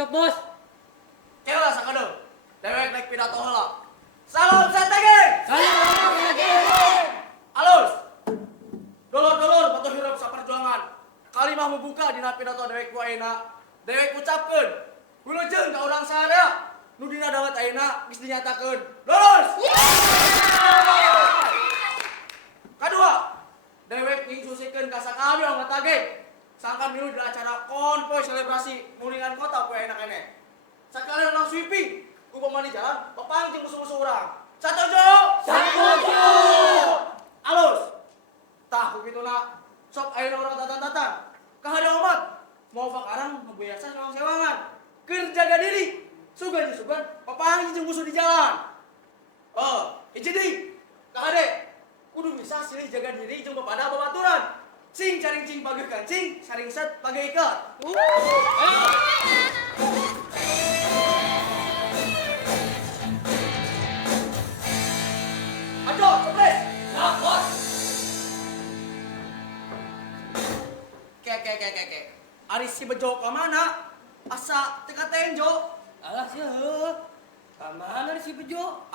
siap bos. Kela sakadeu. Dewek naik pidato heula. Salam satege. Salam lagi. Alus. Dulur-dulur batuh hirup saperjuangan. Kalimah membuka dina pidato dewek ku ayeuna. Dewek ucapkeun. Wilujeng ka urang sadaya. Nu dina dawet ayeuna geus dinyatakeun. Lulus. Kadua, dewek ngingsusikeun ka sakabeh anggota ge. Sangkan milu di acara konvoy selebrasi mulingan kota ku ayeuna keneh. Sakalian urang sweeping, ku pemani jalan, papangjing musuh-musuh urang. Satuju. Satuju. Alus. Tah kubituna sok ayeuna urang tatan-tatan. Kahadang umat mau pakarang ngebiasa sewang-sewangan. Keur jaga diri. Sugan sugan papangjing jeung musuh di jalan. Hiji deui. Kahade kudu bisa silih jaga diri jeung papada babaturan. Cing caring cing pageuh kancing, saring set pageuh ikat. Ajo, copres. Nah, bos. Ke. Ari si bejo ka mana? Asa teu katenjo. Alah sih heuh. Kamana si Bejo?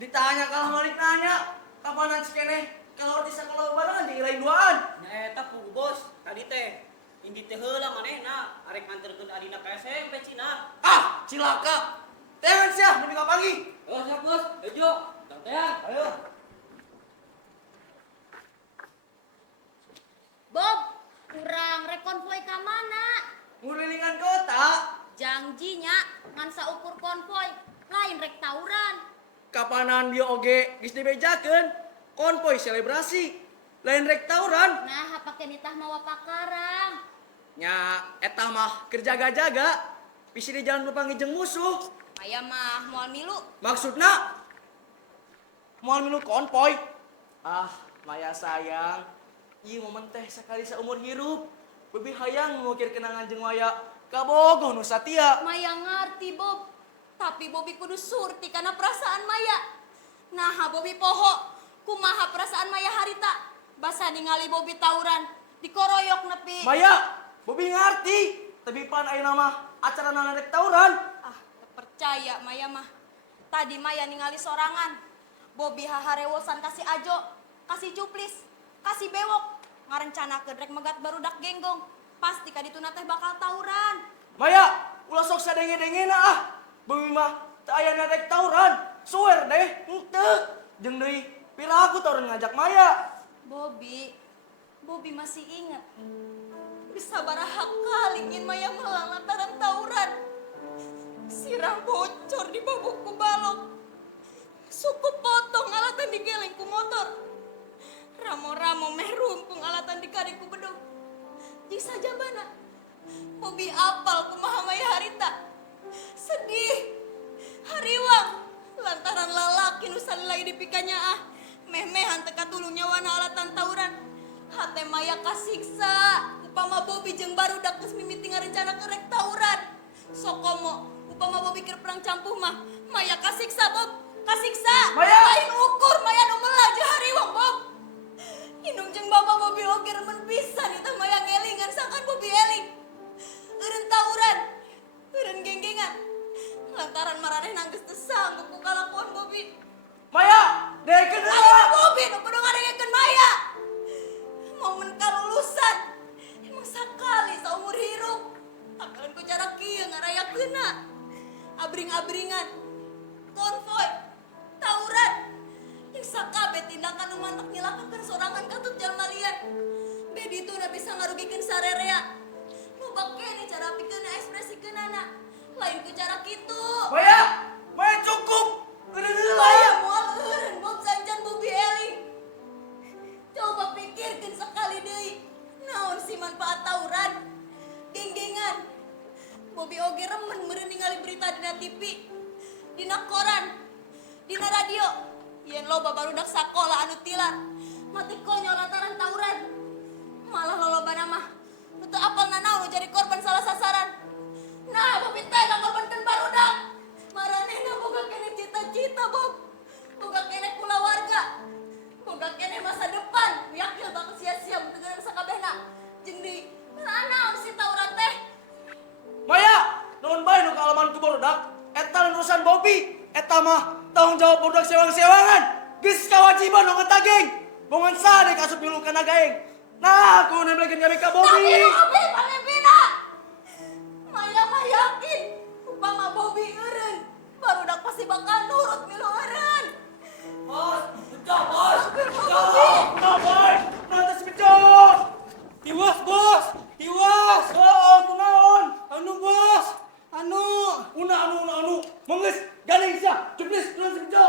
Ditanya kalah balik nanya. Kapanan si keneh kalau di sakola barang anjing lain duaan. Nya eta pugu bos, tadi teh indi teh heula manehna arek nganterkeun adina ka SMP cina. Ah, cilaka. Tehan sia nepi ka pagi. Oh siap bos. Bejo. Dantean. Ayo. Bob, kurang rekonvoy ka mana? Ngulilingan kota. Janjinya ngan saukur konvoy, lain rek tawuran. Kapanan dia oge geus dibejakeun konvoy selebrasi. Lain rek tawuran. Nah, pake nitah mawa pakarang. Nya eta mah keur jaga-jaga. Bisi di jalan berpanggil jeung musuh. Aya mah moal milu. Maksudna moal milu konvoy. Ah, Maya sayang. Ieu momen teh sakali saumur hirup. Beubi hayang ngukir kenangan jeung Maya kabogoh nu satia. Maya ngarti, Bob. Tapi Bobi kudu surti karena perasaan Maya. Nah, Bobi poho, kumaha perasaan Maya harita. Basa ningali Bobi tawuran, dikoroyok nepi. Maya, Bobi ngarti. Tapi pan ayeuna mah acara rek tawuran. Ah, teu percaya Maya mah. Tadi Maya ningali sorangan. Bobi haharewosan kasih ajo, kasih cuplis, kasih bewok. Ngarencanakeun rek megat barudak genggong. Pasti kadituna teh bakal tawuran. Maya, ulah sok sadenge-dengena ah. Bobi mah teu aya rek tawuran. Suwer deh, henteu. Jeung deui piraku tawuran ngajak Maya. Bobi masih ingat. Bisa baraha kali ingin Maya melang lantaran tawuran. Sirah bocor di babukku balok. Suku potong alatan digeleng ku motor. Ramo-ramo meh rumpung alatan dikadek ku bedog. Jik saja bana. Bobi apal kumaha Maya harita. Sedih. Hariwang. Lantaran lalaki nu salilai dipikanya ah. Meh-mehan teka tulung nyawana alatan tawuran. Hate Maya kasiksa. Upama Bobi jeung barudak geus mimiti ngarencana kerek tawuran. Sokomo, upama Bobi keur perang campuh mah, Maya kasiksa, Bob. Kasiksa. Maya! Lain ukur Maya nu meula jeung hariwang, Bob. Indung jeung Bapak Bobi oge remen pisan eta Maya ngelingan sakan Bobi eling. Eureun tawuran, eureun genggengan. Lantaran maranehna geus teu sanggup ku kalakuan Bobi. Maya, dekeun Ayeuna heula. Bobi nu kudu ngadengekeun Maya. Momen kalulusan. Emang sakali saumur hirup. Takalan ku cara kieu ngarayakeunna. Abring-abringan. Konvoy. Tawuran. Yang sakabeh tindakan nu mantak nyilakakeun sorangan katut jalma liar. Dedi itu bisa ngarugikeun sarerea. Loba keneh cara pikeunna ekspresikeunana. Lain ku cara kitu. Maya cukup. Eureun heula. Maya moal eureun Bob sanjan Bobi eling. Coba pikirkeun sekali deui. Naon si manfaat tawuran? Genggengan. Bobi oge remen meureun ningali berita dina TV, dina koran, dina radio. Yen loba barudak sakola anu tilar, mati konyol lantaran tawuran. Malah lolobana mah nu teu apal nanaon nu jadi korban salah sasaran. Nah, Bobi teh ngangorbankeun barudak. Maranehna boga keneh cita-cita, Bob. Boga keneh mah tanggung jawab budak sewang-sewangan. Geus kewajiban nu ngetaging. Bongan sade kasup pilu kana gaeng. Nah, aku nemblekeun gawe ka Tapi Bobby. lu ambil Palembina. Maya mah yakin. Upama Bobby eureun, barudak pasti bakal nurut milu eureun. Bos, bejo, bos. Bejo. Nah, boy. Nanti si Bejo. Tiwas, bos. Tiwas. Oh, kunaon? Anu, bos. Anu. Anu. Menggeus galing sia. Ceplis turun si Bejo.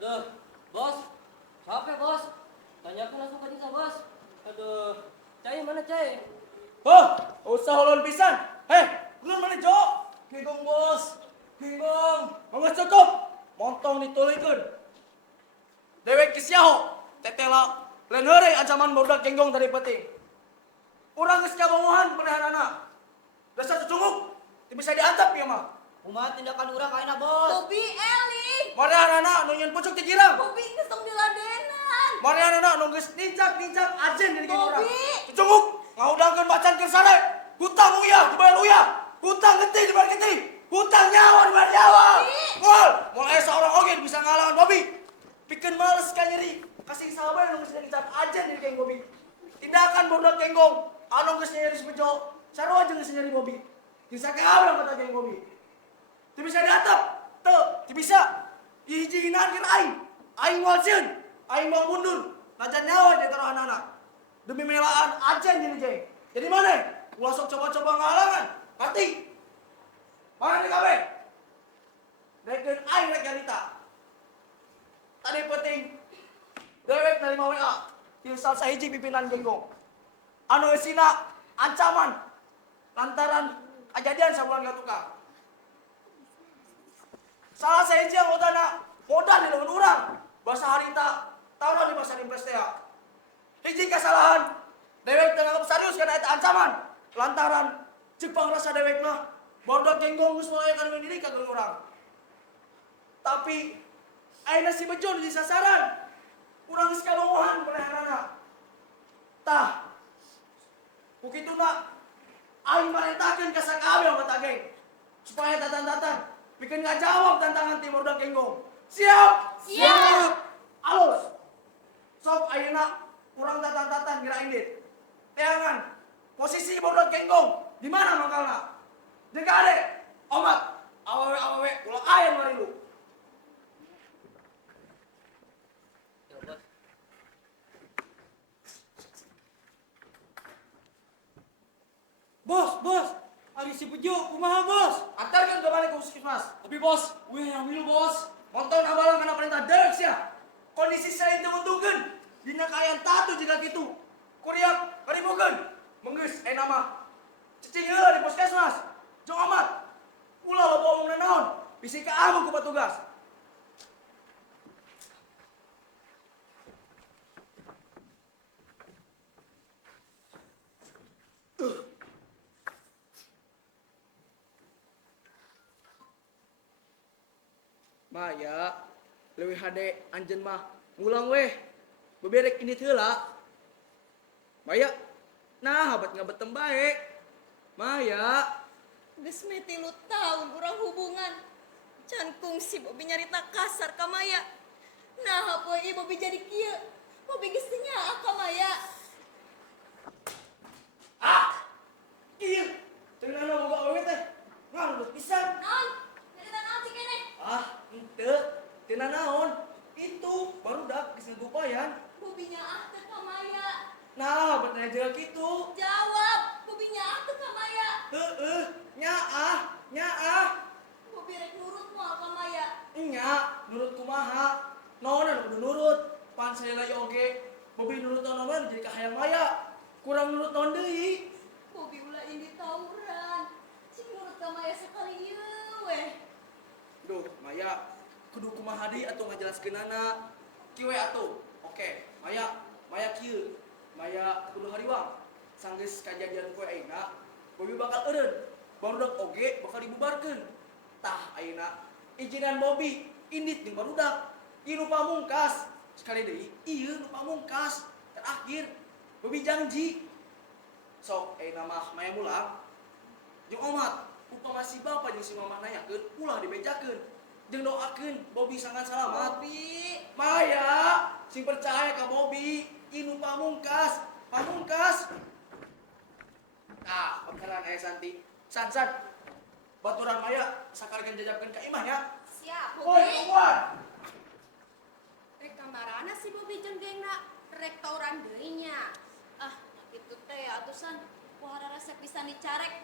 Aduh, bos. Capek, bos. Tanyakan langsung ke Nisa, bos. Aduh. Cai mana, Cai? Oh, usah ulun pisan. Ulun mana Jo? Genggong bos. Genggong. Menggeus cukup. Montong ditulikeun. Dewek kisiaho. Tetela. Lain heureuy ancaman budak genggong tadi penting. Urang geus kabanguhan penehanana. Dasar cucunguk. Teu bisa diantep ieu mah. Kumaha tindakan urang ka ayeuna, bos? Bobby Eli. Marehanana anu nyeun pucuk ti girang. Bobby geus tong diladenan. Marehanana anu geus nincak ajen di geng urang. Bobby. Cucunguk. Ngaudangkeun macan keur sare. Hutang uyah dibayar uyah. Hutang geuting dibayar geuting. Hutang nyawa dibayar nyawa. Moal aya saorang oge bisa ngalawan Bobby. Pikeun males ka nyeri. Kasih sahabat anu geus nincak ajen di geng Bobby. Tindakan budak genggong anu geus nyeri Bejo. Sarua jeung geus nyeri Bobby. Bisa kaula kata geng Bobby. Teu bisa diatep. Teu bisa. Hiji hinan keur aing moal sieun. Aing mau mundur. Najan nyawa di taruhanana. Demi melaan ajen jadi jeng. Jadi mana? Ulah sok coba-coba ngalangan. Mati. Mana di kabeh? Dekeun aing rek nyarita. Tadi penting. Dewek nerima WA. Ieu salah sahiji pimpinan genggong. Anu eusina ancaman lantaran kejadian sabulan gatuka. Salah sahiji yang modal di leun urang. Basa harita taruh di masa impres teh. Hiji kesalahan dewek teu nganggep serius kana eta ancaman lantaran Jepang rasa dewek mah bodoh genggong geus melayakan diri ka geung urang. Tapi ayeuna si Bejo di sasaran. Urang geus kalongohan penehanana. Tah. Kukituna aing marentakeun ka sakabeh anggota geng supaya tatan-tatan bikin ngajawab tantangan tim bodoh genggong. Siap. Alus. Sok ayeuna urang tatan-tatan kira indit. Teangan. Posisi bodoh genggong di mana mangkalna? Jeung ade. Omat. Awewe ulah aya nu marilu. Ya, bos. Bos. Ari si Bejo, kumaha, bos? Antarkeun ka balik ke puskesmas. Tapi, bos, yang milu, bos. Montong abalang kana perintah dewek sia. Kondisi saya teu untungkeun. Dina kaayaan tatu jiga kitu. Kuriak ngarimukeun. Menggeus nama cicing heula di puskesmas. Jong amat. Ulah loba omongna naon. Bisi ka aku ku petugas. Maya, leuwih hade anjeun mah ngulang weh. Beberek ini heula. Maya, nah habat ngabetem bae. Maya, Geus meh 3 tahun urang hubungan. Can kungsi Bobby nyarita kasar ka Maya. Nah, poe ieu Bobby jadi kieu. Bobby geus teu nyaah ka Maya. ieu cenah boga awewe teh. Ngandut pisan. Naon? Nyarita naon sih keneh? Henteu. Tina naon? Itu barudak geus ngagupayan. Bobby nyaah teu ka Maya. Nah, bener aja gitu. Jawab, Bobby nyaah teu ka Maya. Nyaah. Bobby rek nurut moal ka Maya. Nya, nurut kumaha? Naonan udah nurut. Pan saya lagi oge. Bobi nurut naon jadi kahayang Maya. Kurang nurut naon deui. Bobby ulah indi tawuran. Cing nurut ka Maya sakali ieu weh. Duh, Maya, kudu kumaha deui atuh ngajelaskeunana. Kieu we atuh. Oke, Maya kieu. Maya kudu hariwang. Sanggeus kajadian poe ayeuna, Bobi bakal eureun. Barudak oge bakal dibubarkeun. Tah ayeuna ijinan Bobi indit jeung barudak. Ieu nu pamungkas. Sekali deui, ieu nu pamungkas. Terakhir, Bobi janji. Sok ayeuna mah Maya mulang. Jeung omat, upama si bapa jeung si mamah nanyakeun, ulah dibejakeun. jeung doakeun Bobby sangat selamat. Bobby. Maya, sing percaya ka Bobby, inu pamungkas. Nah, beneran aya Santi. San, baturan Maya sakarikeun jajabkeun ka imah ya. Siap, Woi, Bobby. keluar. Rek kamarana si Bobby jeung gengna rek tauran deui nya. Ah, kitu teh atusan pohara resep bisa dicarek.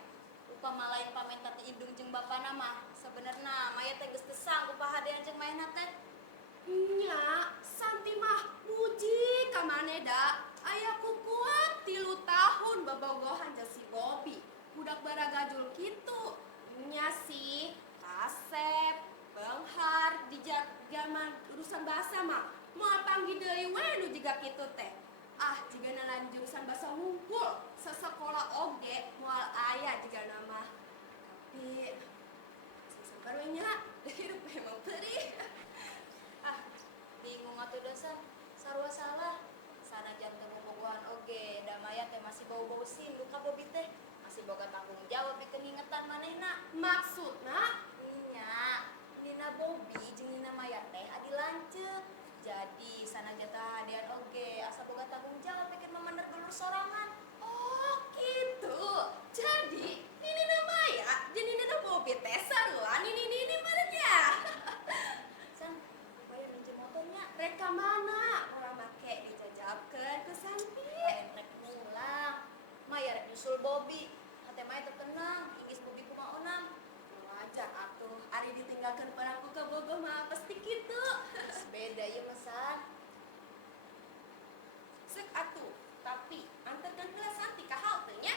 Upama lain pamenta ti indung jeung bapana mah. Sabenerna Maya teh geus teu sanggup pahadean jeung Mayana teh. Nya, Santi mah muji ka maneh da. Aya kukuat 3 tahun babogohan jeung si Bobby. Budak baragajul kitu. Nya sih, kasep, benghar di zaman urusan bahasa mah. Moal panggil deui we nu jiga kitu teh. Ah, jigana lain jurusan bahasa ngumpul, sesekolah oge moal aya jigana mah. Tapi sabar we nya, hirup emang perih. Ah, bingung atuh dasar. Sarua salah. Sanajan teu bobogohan oge, da Maya teh masih bau-bau sindu ka Bobby teh. Masih boga tanggung jawab pikeun ngingetan manehna. Maksudna Nya, Nina Bobby jeung Nina Maya teh adi lanceuk. Jadi sanajan teh hadean oge asa boga tanggung jawab pikeun mamandar dulur sorangan. oh gitu. Jadi ini Maya jeung Nina Bobby teh saruan ini marenya. San, upaya minjem motornya. Rek ka mana? Urang make dijajabkeun ku Santi. Rek pulang. Maya rek nyusul Bobby. Hate Maya teu tenang, inggis Bobby kumaha. Wajar atuh, ari ditinggalkeun perangku ke Bogor mah pasti kitu. Beda ieu mah San. Sek atuh, tapi anterkeun heula Santi ka halte nya.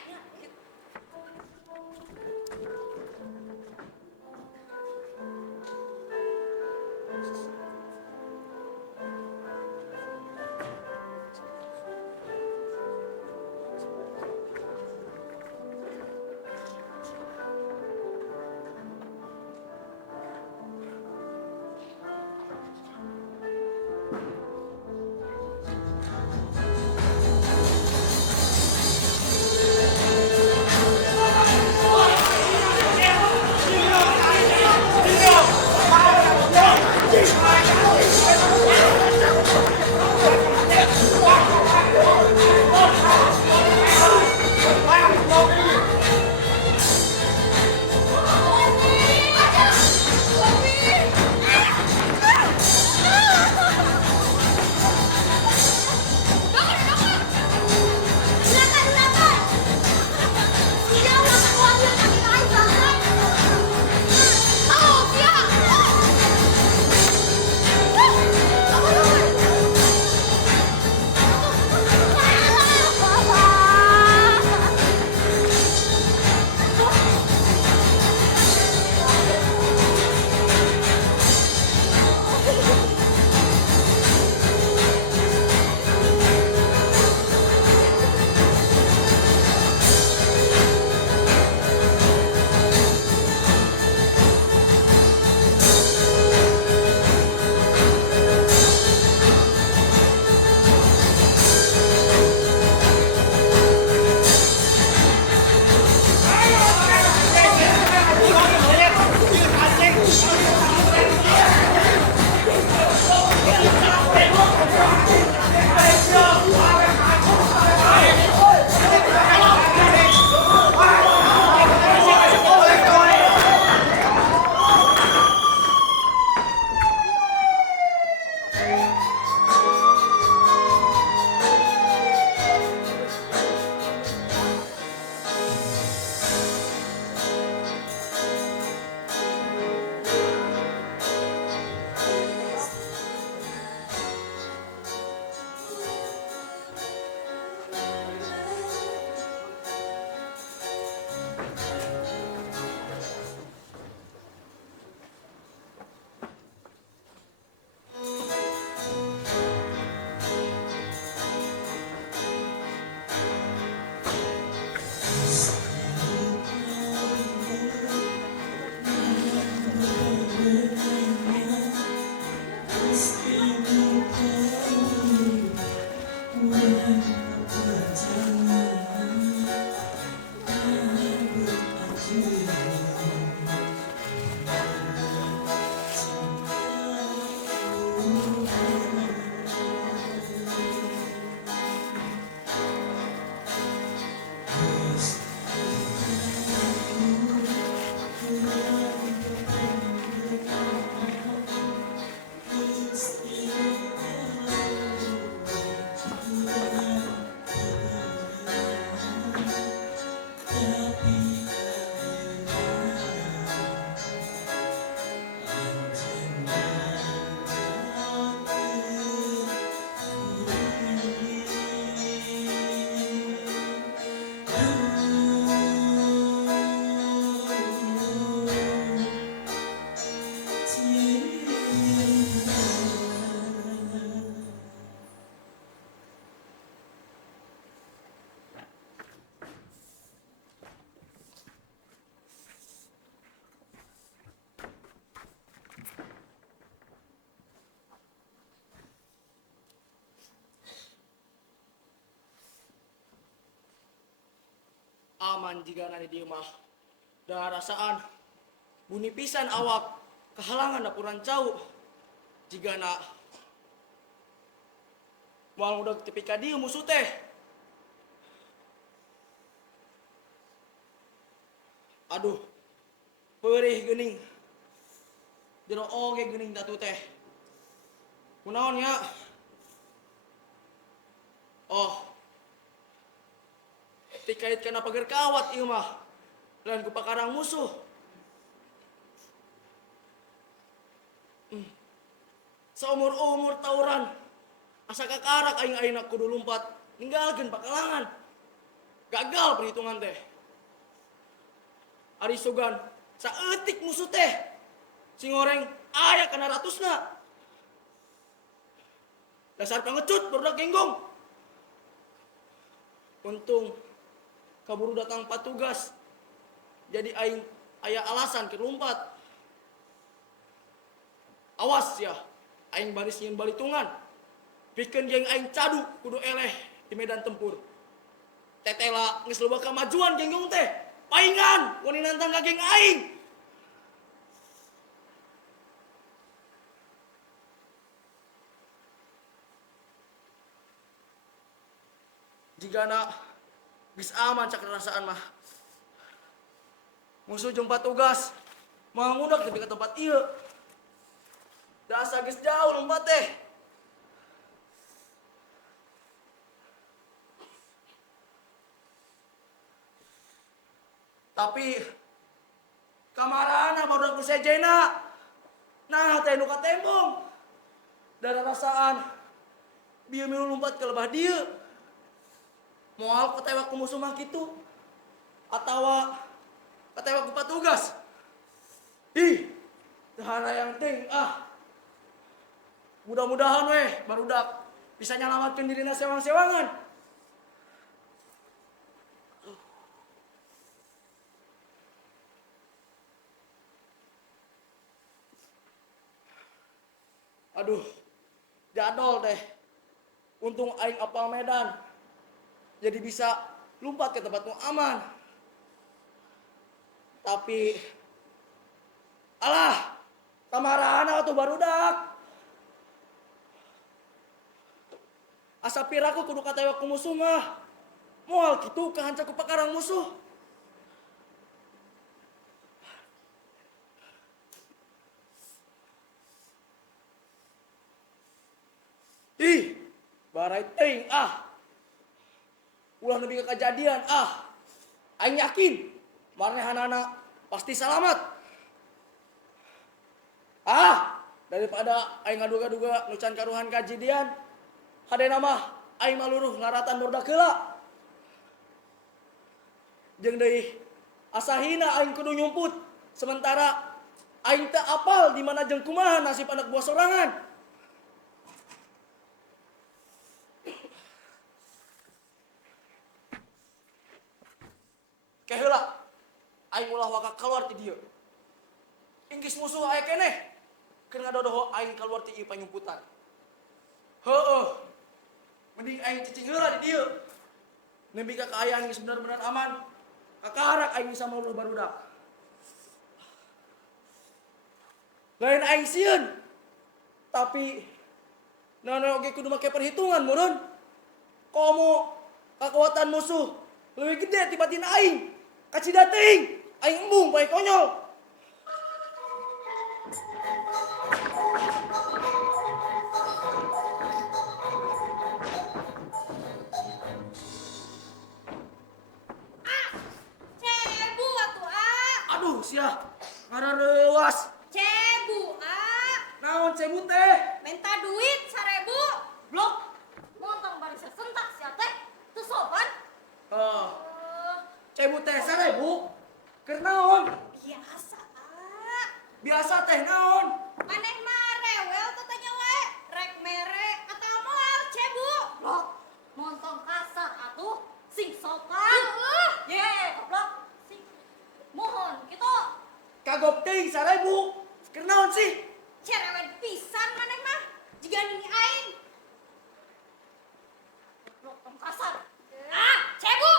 aman jika nanti dia mah. Dan rasaan bunyi pisan awak kehalangan dapuran jauh. Jika nak mau udah tepika dia musuh teh. Aduh, perih gening. Jero oge gening datu teh. Kunaon ya? Oh, tikait kana pager kawat ieu mah. Lain ku pakarang musuh. Saumur-umur tauran asa kakarak aing-aing kudu lompat ninggalkeun pakalangan. Gagal perhitungan teh. Ari sugan saeutik musuh teh. Si ngoreng aya kana ratusna. Dasar pangecut barudak genggong. Untung kaburu datang patugas. Jadi aing aya alasan ke lompat. Awas ya, aing baris nyeun balitungan. Pikeun geng aing cadu kudu eleh di medan tempur. Tetela geus loba kamajuan genggong teh. Paingan wani nantang ka geng aing. Jigana geus aman cak rasaan mah. Musuh jeung patugas moal ngudak tepi ka tempat ieu. Da asa geus jauh lompat teh. Tapi kamarana baru ku sejena. Nah teh nu katembong. Dara rasaan bieu milu lompat ke lebah dieu. Moal ketewak ku musuh mah kitu. Atawa ketewak ku patugas. Ih, dahara yang ting Mudah-mudahan weh barudak bisa nyelamatkeun dirina sewang-sewangan. Aduh, jadol teh. Untung aing apal medan. Jadi bisa lompat ke tempat nu aman. Tapi alah, kamarana atuh barudak. Asa piraku kudu katewak ku musuh mah. Moal kitu kahanca ku pakarang musuh. Ih, barai teuing ulah nepi ka kajadian aing yakin manehanana pasti selamat. Daripada aing ngaduga-duga nu can karuhan kajadian, hadena mah aing maluruh ngaratan barudak heula. Jeung deui asahina aing kudu nyumput sementara aing teu apal di mana jeung kumaha nasib anak buah sorangan. Keheula aing ulah waka kaluar ti dieu. Inggis musuh aya keneh. Keur ngadodoho aing kaluar ti ieu panyumputan. Heueuh. Mending aing cicing heula di dieu. Nepi ka kaayaan geus bener-bener aman. Kakarak aing bisa mauluh barudak. Lain aing sieun. Tapi nana oge kudu make perhitungan meureun. Komo kekuatan musuh leuwih gede ti batin aing. Kacida teuing, aing embung bae konyol. Cebu atuh Aduh sia, ngarareuwas. Cebu Naon cebu teh? minta duit 1000. Blok. Montong bari sesentak sia teh. Teu sopan. Cebu teh 1000. Keur naon? Biasa Biasa teh naon? maneh mah rewel tuh tanya wae rek mere atau moal cebu. Blok. Montong kasar atuh. Sing sopan. Ye, goblok. Sing mohon kitu. Kagok teuing 1000. Keur naon sih? Cerewet pisan maneh mah jiga nini aing. Blok tong kasar. Cebu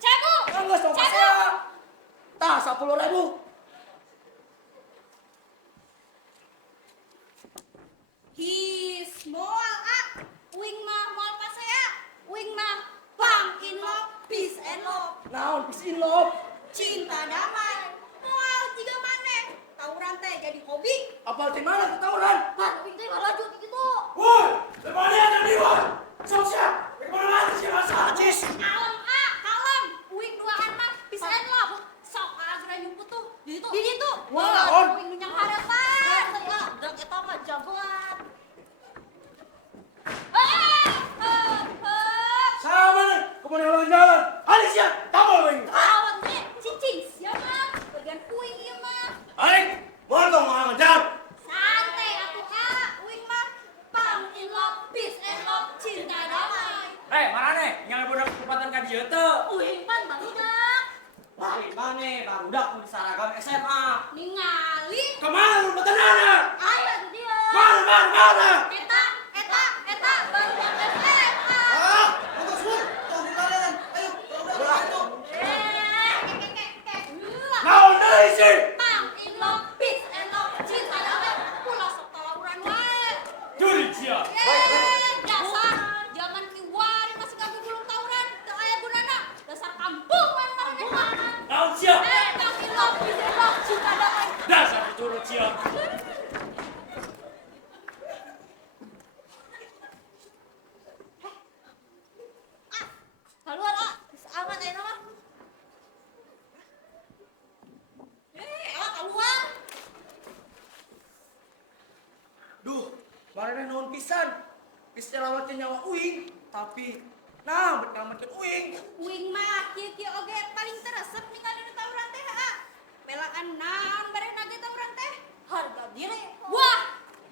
Geus tong kasar. 50.000. His moal uing mah moal pasea, uing mah bang in love, peace and love, Naon peace in love? cinta damai. Moal jiga maneh, tawuran teh jadi hobi. Apal teh mana ketawuran? Kan uing teh lanjut gitu. Woi, lemari ada nih, woi. Sok siap. Bagaimana sih rasa? Cis. Kalem kalem, uing duaan mah peace and love. Sok agra nyumput tuh. Di situ. Wah, naon? Uing nunyang harapan. Dak eta mah jagoan. Sama nih, kemana jalan-jalan? Halis ya, tambah wing. Kawan teh cicing siapa? Bagian uing ieu mah. Aing, mau dong ngajar. Santai atuh uing mah bang in love, peace and love, cinta damai. Marane, nyala budak kupatan ka dieu teu. Uing pan barudak Balik mana barudak mun saragam SMA. ningali Kemana lu betenana? aya di dia. Mana? Eta barudak SMA. Ah, untuk semua. Tuh di kalian. Ayo, udah tuh. Naon deui sih? Bang in love, peace and love, cinta damai. Kula sok talawuran wae. Juri cia. Dasar zaman kiwari masih kagak gulung tawuran, teu aya gunana. Dasar kampung mana. Naon cia? Bang in love, peace and love, cinta damai. Dasar juri cia. Keluar bisa aman enak mah. Keluar. Duh, marane naon pisan? Bisa lawatin nyawa uing, tapi nah bet ngamakeun uing. Uing mah kieu oge paling teresep ningali nu tawuran teh Melaan naon bareng nage tawuran teh? Harga diri. Wah,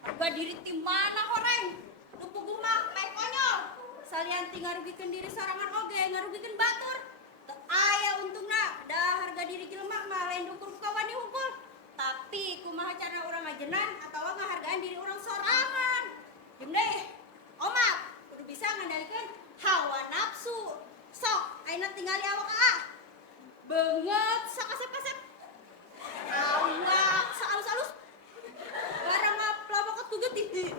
harga diri ti mana horeng? Nu puguh mah meh konyol. Salian ti ngarugikeun diri sorangan oge, ngarugikeun batur. Teu aya untungna, da harga diri jelema mah lain dukur ku kawan hungkul. Tapi kumaha cara urang ngajenan atawa ngahargaan diri urang sorangan. Jeung deh, omat kudu bisa ngendalikeun hawa nafsu. Sok, ayeuna tingali awak beungeut sakasep-kasep. Awak saalus-alus. Barang pelabokot ku getih.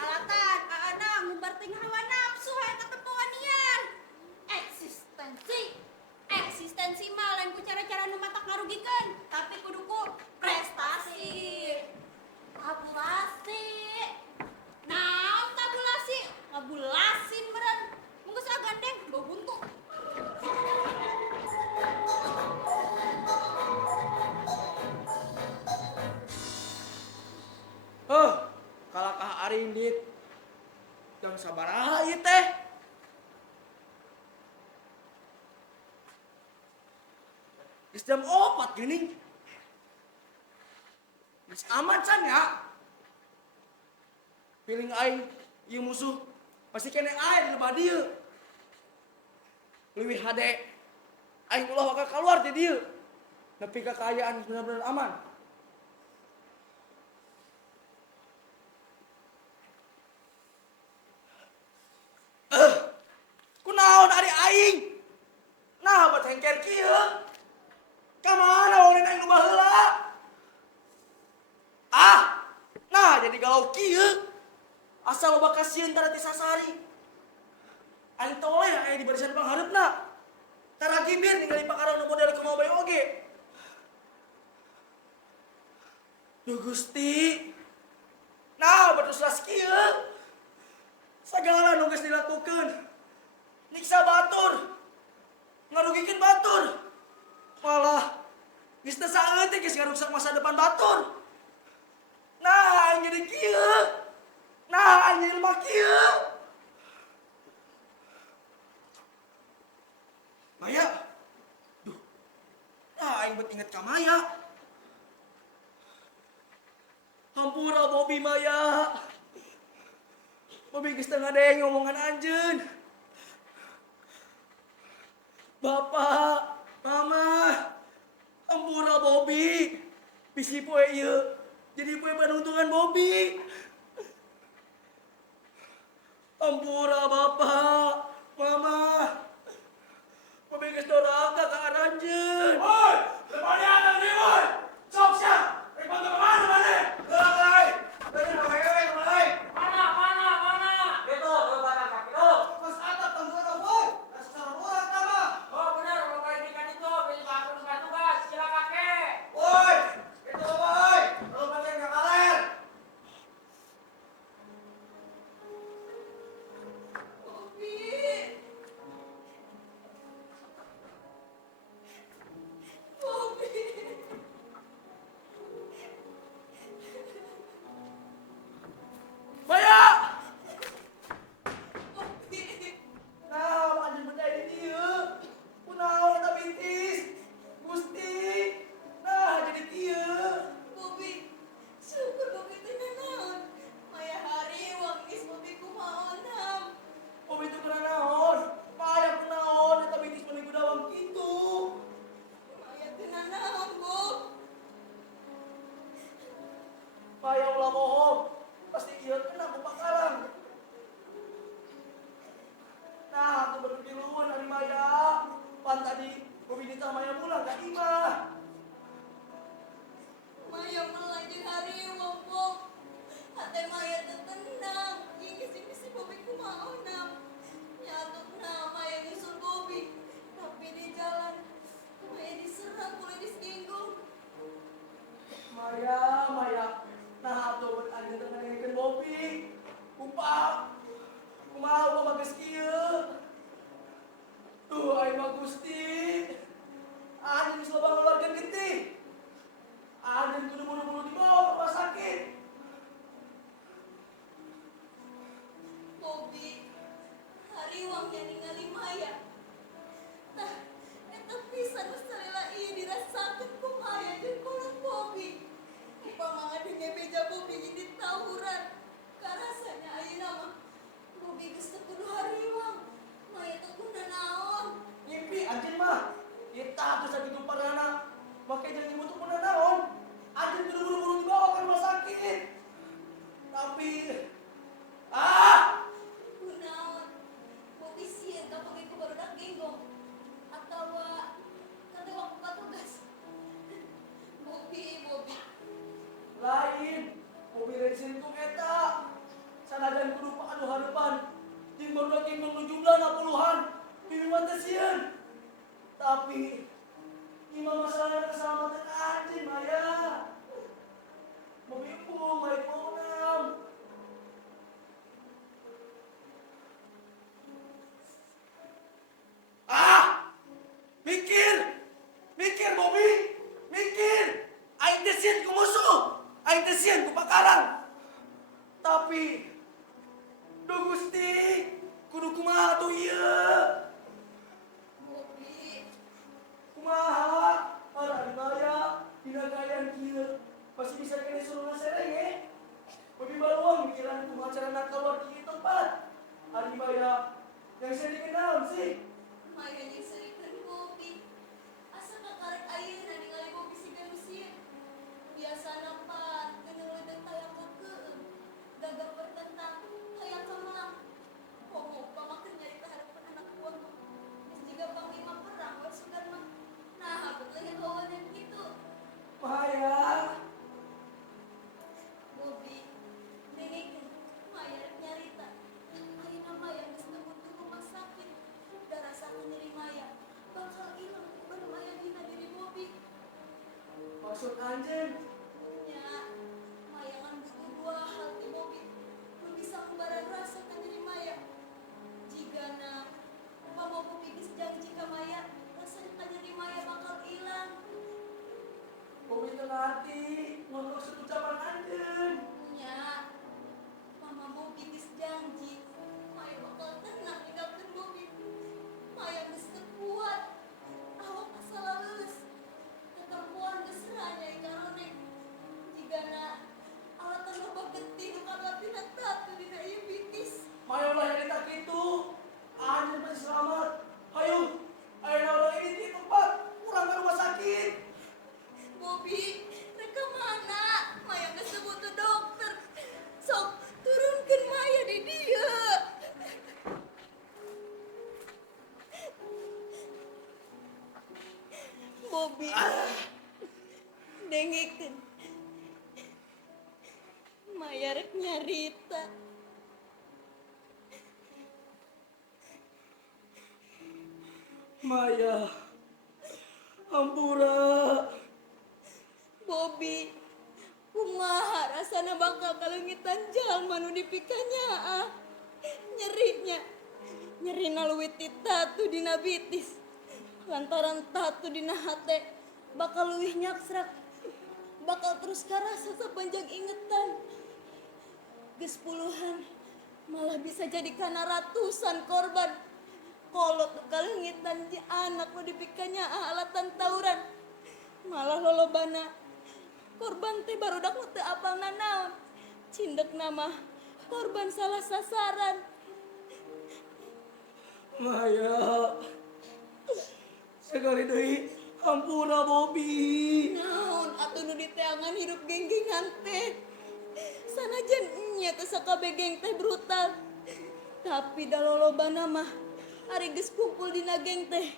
Alatan, aana ngumbar ting hawa nafsu hayang katempoan ian. Eksistensi mah lain ku cara-cara nu matak ngarugikeun, tapi kudu ku prestasi. Tabulasi. Naon tabulasi? Ngabulasin meureun. Mun geus gandeng bau buntu. Kalakah ari indit. Jam sabaraha ieu teh? Geus jam 4 geuning. Geus aman can ya? Feeling aing ieu musuh pasti kene aya di lebah dieu. Leuwih hade aing ulah bakal kaluar ti dieu. Nepi ka kaayaan bener-bener aman. Kunaon ari aing? Nah, bat hengker kieu. Ka mana wong aing nu baheula? Nah jadi galau kieu. Asal loba kasieun tara ti sasari. Aing toleh aya di barisan panghareupna. Tara gibir ningali pakarang nu model kumaha bae oge. Duh Gusti. Nah, batus las kieu. Sagala nu geus dilakukeun. Nyiksa batur. Ngarugikeun batur. Malah geus teu saeutik geus ngaruksak masa depan batur. Nah, aing jadi kieu. Nah, aing jadi mah kieu. Maya. Duh. Nah, aing bet inget ka Maya. Hampura Bobi Maya. Bobi geus teu ngadeng ngomongan anjeun. Bapak, Mama, hampura Bobi. Bisi poe ieu jadi poe panuntungan Bobi. Hampura Bapak, Mama. Bobi geus doraka ka aranjeun. Woi, lemari ada tiluan dari Maya. Pan tadi Bobi ditah Maya pulang ke imah. Maya melanjut hari wompong. Hati Maya tertenang. Ini si Bobi kumau nam. Nyatuk na Maya nyusul Bobi. Tapi di jalan Maya diserang mulai disinggung. Maya, nah tuh buat anda dengan yang Bobi. Kumau bagus kieu. Tuh aing mah Gusti. Anjing sloba ngeluarkeun getih. Anjing kudu buru-buru dibawa ke rumah sakit. Bobi, hariwang yang ningali Maya. Nah, eta pisan salila ieu dirasakeun ku Maya jeung kulang Bobi. Upamana dengan beja Bobi jadi tawuran. Karasanya ayeuna mah Bobi geus teu kudu hariwang. Maya teh kudu naon? Ngimpi anjing mah. Kita tuh sakitu parana. Make jangan ibu tuh puna naon. Anjing kudu buru-buru dibawa ke rumah sakit. Tapi Kunaon? Bobi sieun ka pagi ku barudak genggong. Atawa katewa ku patugas. Bobi. lain. Mobil bensin tuh eta. Sanajan kudu adu harapan. Jeung barudak genggong nu jumlahna puluhan. Minuman teh sieun. Tapi imah masalah keselamatan anjing Maya. Mobilku, baik monam. Mikir Bobby, mikir. Aing teh sieun ku musuh, aing teh sieun ku pakarang. Tapi, duh Gusti, kudu kumaha tuh ieu? Bobi. Kumaha? Ari Maya, dina gayaan kieu, masih bisa kene suruh ngasereng ye. Bobby baruang mikiran kumaha carana keluar di tempat. Ari Maya, yang saya dikenal sih. Maya yang serikeun Bobi. Asa kakarek ayeuna ningali Bobi siga sieun. Biasana pan geuneuh leudeuh tayang kekeun. Gagap bertentang hayang kamelang. Komo pamakeun nyarita harapan anak buah mah. Geus jiga panglima perang we sugan mah. Nah, habet leuwih hawan yang kitu. Maya, Bobi, nengekeun Maya rek nyarita. Ayeuna Maya geus teu butuh rumah sakit. Da rasakeun nyeri Maya bakal ilang beban Maya dina diri Bobi. maksud anjing. Nya, Maya kan butuh dua hal ti Bobi. Nu bisa ngumbaran rasa ka diri Maya. Jigana upama Bobi geus janji ka Maya, rasanya ka diri Maya bakal ilang. Bobby teu ngarti, mun maksud ucapan anjeun. Nya, mama Bobi geus janji, Maya bakal tenang ninggalkeun Bobi. Maya geus teu kuat, awak asa laleus. Ketempuan geus ranyai karone. Jigana alatan loba getih nu kalatina tatu dina ieu bitis. Maya ulah nyarita kitu. Anjeun masih selamat. Hayu, ayeuna urang ini di tempat, urang ke rumah sakit. Bobi, reka mana? Maya geus teu butuh dokter. Sok turunkeun Maya di dieu. Bobi, dengekeun. Maya rek nyarita. Maya, ampura. Bobi, kumaha rasana bakal kalengitan jalma nu dipikanyaa. Nyerina leuwih ti tatu dina bitis. Lantaran tatu dina hate bakal leuwih nyaksrak. Bakal terus karasa sapanjang ingetan. Geus puluhan, malah bisa jadi kana ratusan korban. Kolot nu kalengitan di anak nu dipikanyaa alatan tawuran. Malah lolobana korban teh barudak nu teu apal nanaon. Cindekna mah korban salah sasaran. Maya, sekali deui ampura Bobby. Naon atuh nu diteangan hirup genggengan teh. Sanajan nya teh sakabeh geng teh brutal. Tapi da lolobana mah Ari geus kumpul dina geng teh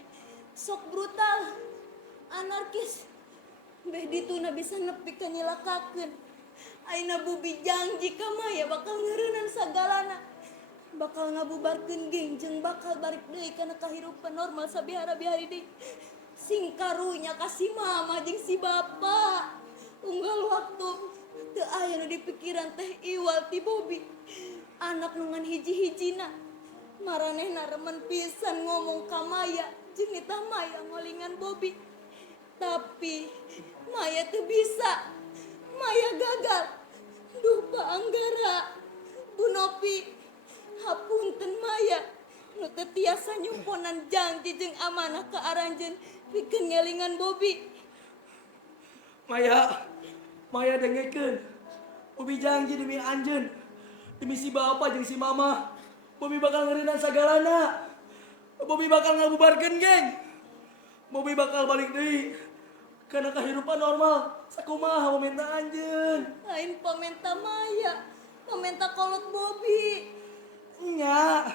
sok brutal, anarkis. Beh dituna bisa nepi ka nyilakakeun. Ayeuna Bobi janji ka Maya bakal ngeureunaan sagalana. Bakal ngabubarkeun geng jeung bakal balik deui kana kahirupan normal sabihara-bihari deui. Sing karunya ka si mama jeung si bapa. Unggal waktu teu aya nu dipikiran teh iwal ti Bobi. Anak nu ngan hiji-hijina. Maranehna remen pisan ngomong ka Maya jeung eta Maya ngolingan Bobi. Tapi Maya teu bisa. Maya gagal. Duh Pak Anggara, Bu Nopi, hapunten Maya. Nu teu tiasa nyumponan janji jeung amanah ka aranjeun pikeun ngelingan Bobi. Maya dengekeun. Bobi janji demi anjeun, demi si bapa jeung si mama. Bobi bakal ngeureunaan sagalana. Bobi bakal ngabubarkeun geng. Bobi bakal balik deui kana kahirupan normal. Sakumaha momenta anjeun. Lain pamenta Maya, pamenta kolot Bobi. Nya,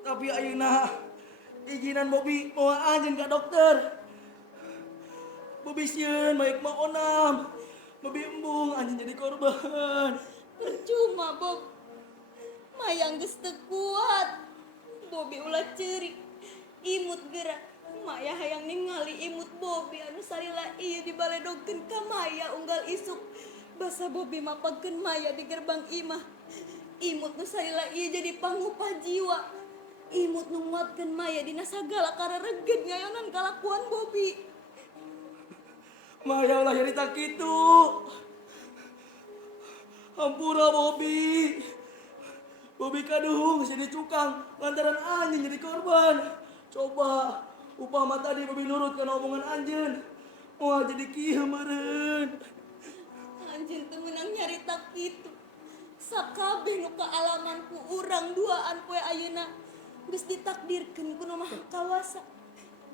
tapi ayeuna izinan Bobi moal anjeun ka dokter. Bobi sieun maek mah onam. Bobi embung anjeun jadi korban. Percuma Bob, Maya geus teu kuat. Bobi ulah ceurik, imut gerak. Maya hayang ningali imut Bobi anu sarila ieu dibaledogkeun ka Maya unggal isuk. Basa Bobi mapagkeun Maya di gerbang imah. Imut nu sarila ieu jadi pangupah jiwa. Imut nu nguatkeun Maya dina sagala karereged ngayonan kalakuan Bobi. Maya ulah nyarita kitu. Hampura Bobi. Bobi kaduhung geus jadi cukang lantaran anjeun jadi korban. Coba upama tadi Bobi nurut kana omongan anjeun, moal jadi kieu meureun. Anjeun teu meunang nyarita kitu. Sakabeh nu kaalaman ku urang duaan poe ayeuna geus ditakdirkeun ku Nu Maha Kawasa.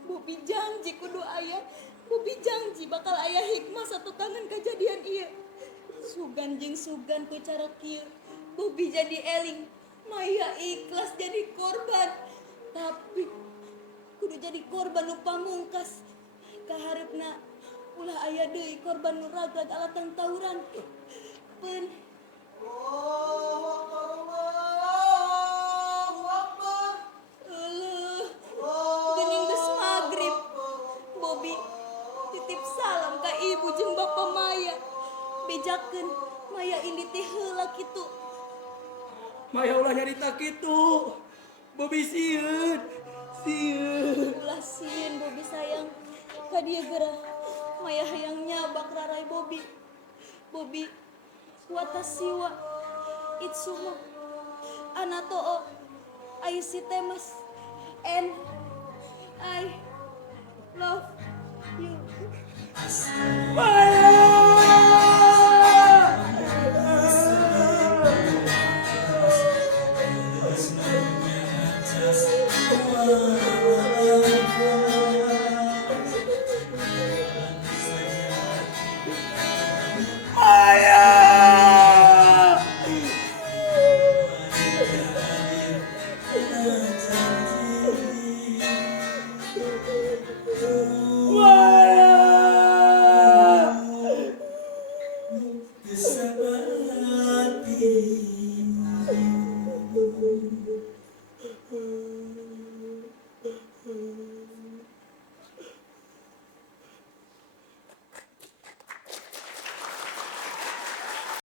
Bobi janji kudu aya, Bobi janji bakal aya hikmah satukangan kejadian ieu. Sugan jeung sugan ku cara kieu, Bobi jadi eling, Maya ikhlas jadi korban. Tapi kudu jadi korban nu pamungkas. Kaharepna ulah aya deui korban nu ragad alatan tawuran. Peun geuning geus magrib. Bobi titip salam ka ibu jeung bapa Maya. Bejakeun Maya indi teh heula kitu. Maya ulah nyarita kitu. Bobi sieun. Ulah sieun Bobi sayang. Ka dieu geurah Maya hayang nyabak rarai Bobi. Bobi watashi wa itsumo anato o aishitemas and I love you.